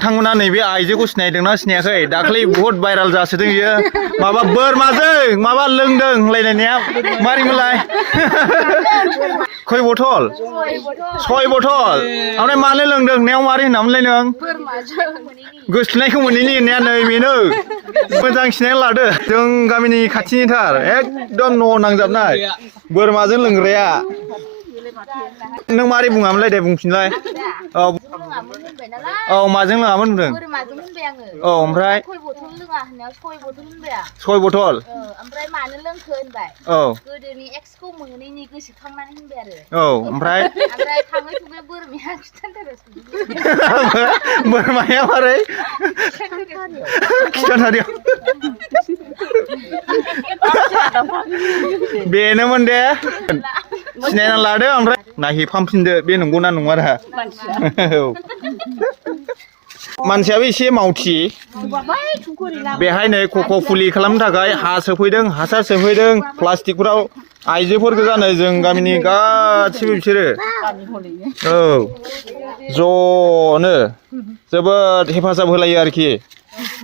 नोंथांमोना नैबे आइजोखौ सिनायदोंना सिनायाखै दाख्लै बहुद भाइराल जासोदों बियो माबा बोरमाजों माबा लोंदों होनलायनाया मारैमोनलाय खय बथल 6 बथल ओमफ्राय मानो लोंदों होननायाव मारै होनामोनलाय नों गोसथोनायखौ मोनैनि होननाया नै बेनो मोजां सिनायना लादो जों गामिनि खाथिनिथार एकदम न' नांजाबनाय बोरमाजों लोंग्राया नों मारै बुङामोनलाय दे बुंफिनलाय औ माजों लोङामोन होनदों औ ओमफ्राय 6 बथल ओमफ्राय मानो लोंखो होनबाय औ गोदोनि एक्सखौ मोनैनि गोसोखांनानै होनबाय आरो औ ओमफ्राय थाङै थुङै बोरमाया खिथानथारो बोरमाया मारै खिथाथारियाव बेनोमोन दे सिनायना लादो ओमफ्राय नायहैफामफिनदो बे नंगौना नङा रा मानसियाबो एसे मावथि बेहाय नै कक' फुलि खालामनो थाखाय हा सोफैदों हासार सोफैदों प्लास्टिकफोराव आइजोफोर गोजा नै जों गामिनि गासिबो बिसोरो औ ज'नो जोबोद हेफाजाब होलायो आरोखि